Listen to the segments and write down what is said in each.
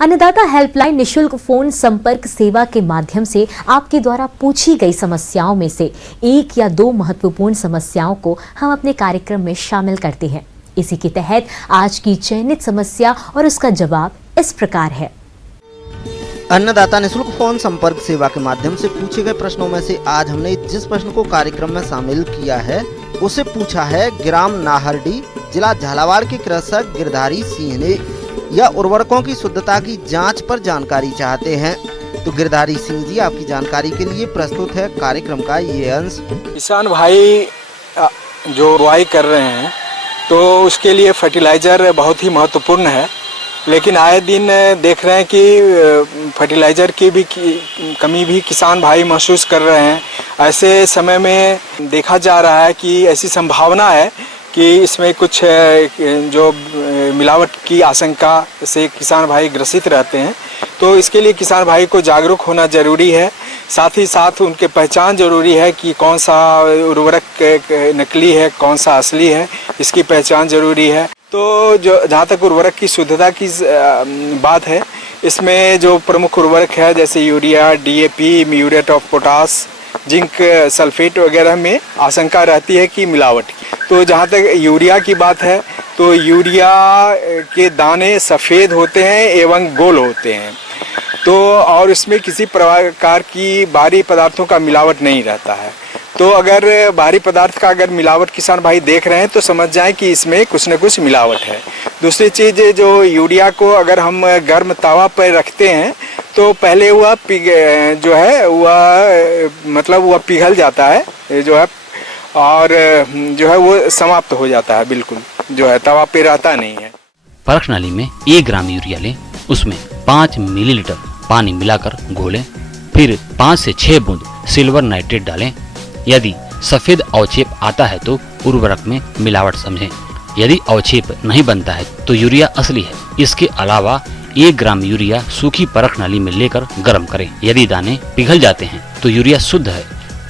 अन्नदाता हेल्पलाइन निशुल्क फोन संपर्क सेवा के माध्यम से आपके द्वारा पूछी गई समस्याओं में से एक या दो महत्वपूर्ण समस्याओं को हम अपने कार्यक्रम में शामिल करते हैं। इसी के तहत आज की चयनित समस्या और उसका जवाब इस प्रकार है। अन्नदाता निशुल्क फोन संपर्क सेवा के माध्यम से पूछे गए प्रश्नों में से आज हमने जिस प्रश्न को कार्यक्रम में शामिल किया है उसे पूछा है ग्राम नाहरडी, जिला झालावाड़ के कृषक गिरधारी सिंह ने। या उर्वरकों की शुद्धता की जांच पर जानकारी चाहते हैं। तो गिरधारी सिंह जी, आपकी जानकारी के लिए प्रस्तुत है कार्यक्रम का ये अंश। किसान भाई जो बुआई कर रहे हैं तो उसके लिए फर्टिलाइज़र बहुत ही महत्वपूर्ण है, लेकिन आए दिन देख रहे हैं कि फर्टिलाइज़र की भी कमी भी किसान भाई महसूस कर रहे हैं। ऐसे समय में देखा जा रहा है कि ऐसी संभावना है कि इसमें कुछ जो मिलावट की आशंका से किसान भाई ग्रसित रहते हैं। तो इसके लिए किसान भाई को जागरूक होना ज़रूरी है, साथ ही साथ उनके पहचान ज़रूरी है कि कौन सा उर्वरक नकली है, कौन सा असली है, इसकी पहचान ज़रूरी है। तो जो जहाँ तक उर्वरक की शुद्धता की बात है, इसमें जो प्रमुख उर्वरक है जैसे urea, DAP, muriate of potash, zinc sulphate वगैरह में आशंका रहती है कि मिलावट की। तो जहाँ तक यूरिया की बात है तो यूरिया के दाने सफ़ेद होते हैं एवं गोल होते हैं, तो और इसमें किसी प्रकार की बाहरी पदार्थों का मिलावट नहीं रहता है। तो अगर बाहरी पदार्थ का अगर मिलावट किसान भाई देख रहे हैं तो समझ जाएं कि इसमें कुछ न कुछ मिलावट है। दूसरी चीज़, जो यूरिया को अगर हम गर्म तवा पर रखते हैं तो पहले वह वह पिघल जाता है जो है, और जो है वो समाप्त हो जाता है, बिल्कुल जो है तवा पे रहता नहीं है। परख नाली में 1 ग्राम यूरिया लें, उसमें 5 मिलीलीटर पानी मिलाकर घोलें, फिर 5 से 6 बूंद सिल्वर नाइट्रेट डालें। यदि सफेद अवक्षेप आता है तो उर्वरक में मिलावट समझें। यदि अवक्षेप नहीं बनता है तो यूरिया असली है। इसके अलावा 1 ग्राम यूरिया सूखी परख नाली में लेकर गर्म करें। यदि दाने पिघल जाते हैं तो यूरिया शुद्ध है,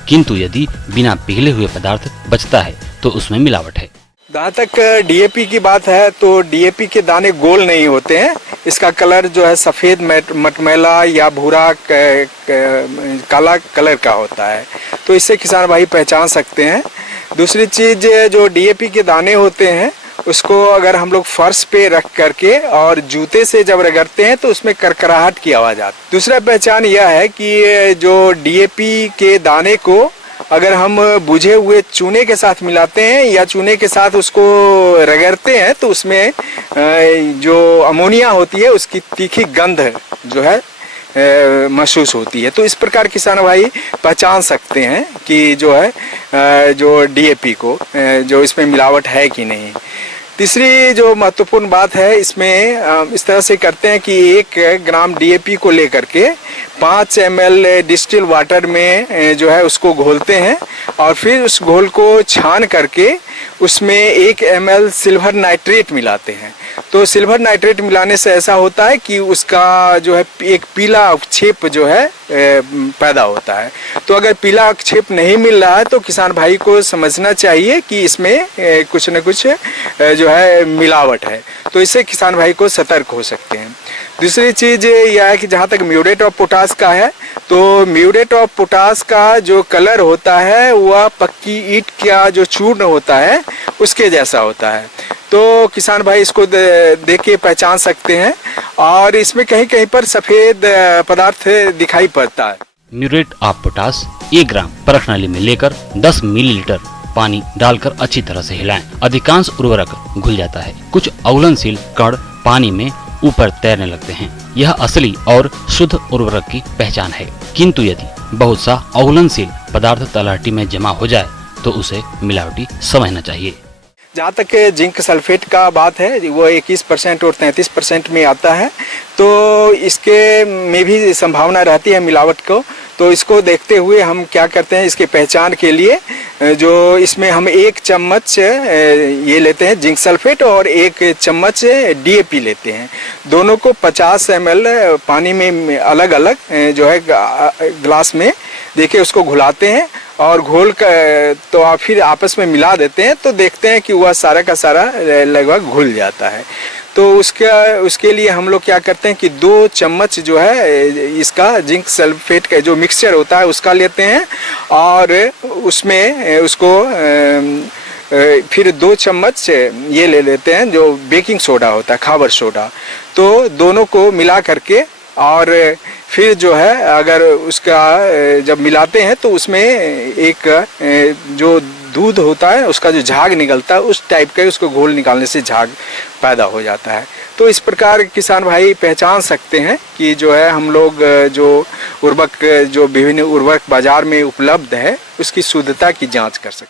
किंतु यदि बिना पिघले हुए पदार्थ बचता है तो उसमें मिलावट है। जहाँ तक डीएपी की बात है तो डीएपी के दाने गोल नहीं होते हैं। इसका कलर जो है सफ़ेद मटमैला या भूरा काला कलर का होता है, तो इससे किसान भाई पहचान सकते हैं। दूसरी चीज़, जो डीएपी के दाने होते हैं उसको अगर हम लोग फर्श पे रख करके और जूते से जब रगड़ते हैं तो उसमें करकराहट की आवाज़ आती है। दूसरा पहचान यह है कि जो डीएपी के दाने को अगर हम बुझे हुए चूने के साथ मिलाते हैं या चूने के साथ उसको रगड़ते हैं तो उसमें जो अमोनिया होती है उसकी तीखी गंध जो है महसूस होती है। तो इस प्रकार किसान भाई पहचान सकते हैं कि जो है जो डीएपी को जो इसमें मिलावट है कि नहीं। तीसरी जो महत्वपूर्ण बात है, इसमें इस तरह से करते हैं कि 1 ग्राम डीएपी को लेकर के 5 ml डिस्टिल वाटर में जो है उसको घोलते हैं और फिर उस घोल को छान करके उसमें 1 ml सिल्वर नाइट्रेट मिलाते हैं। तो सिल्वर नाइट्रेट मिलाने से ऐसा होता है कि उसका जो है एक पीला अवक्षेप जो है पैदा होता है। तो अगर पीला अवक्षेप नहीं मिल रहा है तो किसान भाई को समझना चाहिए कि इसमें कुछ न कुछ जो है मिलावट है, तो इससे किसान भाई को सतर्क हो सकते हैं। दूसरी चीज़ यह है कि जहाँ तक म्यूरेट ऑफ पोटास का है तो म्यूरेट ऑफ पोटास का जो कलर होता है वह पक्की ईंट का जो चूर्ण होता है उसके जैसा होता है। तो किसान भाई इसको देख के पहचान सकते हैं और इसमें कहीं कहीं पर सफ़ेद पदार्थ दिखाई पड़ता है। म्यूरेट ऑफ पोटास 1 ग्राम परख नाली में लेकर 10 मिलीलीटर पानी डालकर अच्छी तरह से हिलाएं। अधिकांश उर्वरक घुल जाता है, कुछ अवलनशील कण पानी में ऊपर तैरने लगते हैं। यह असली और शुद्ध उर्वरक की पहचान है, किंतु यदि बहुत सा अवलनशील पदार्थ तलहटी में जमा हो जाए तो उसे मिलावटी समझना चाहिए। जहाँ तक जिंक सल्फेट का बात है वो 21% और 33% में आता है, तो इसके में भी संभावना रहती है मिलावट को। तो इसको देखते हुए हम क्या करते हैं, इसके पहचान के लिए जो इसमें हम 1 चम्मच ये लेते हैं जिंक सल्फेट और 1 चम्मच डीएपी लेते हैं। दोनों को 50 ml पानी में अलग अलग जो है ग्लास में देके उसको घुलाते हैं और घोल कर तो फिर आपस में मिला देते हैं, तो देखते हैं कि वह सारा का सारा लगभग घुल जाता है। तो उसके लिए हम लोग क्या करते हैं कि 2 चम्मच जो है इसका जिंक सल्फेट का जो मिक्सचर होता है उसका लेते हैं, और उसमें उसको फिर 2 चम्मच ये ले लेते हैं जो बेकिंग सोडा होता है, खाबर सोडा। तो दोनों को मिला करके और फिर जो है अगर उसका जब मिलाते हैं तो उसमें एक जो दूध होता है उसका जो झाग निकलता है उस टाइप का उसको घोल निकालने से झाग पैदा हो जाता है। तो इस प्रकार किसान भाई पहचान सकते हैं कि जो है हम लोग जो उर्वरक जो विभिन्न उर्वरक बाजार में उपलब्ध है उसकी शुद्धता की जांच कर सकते हैं।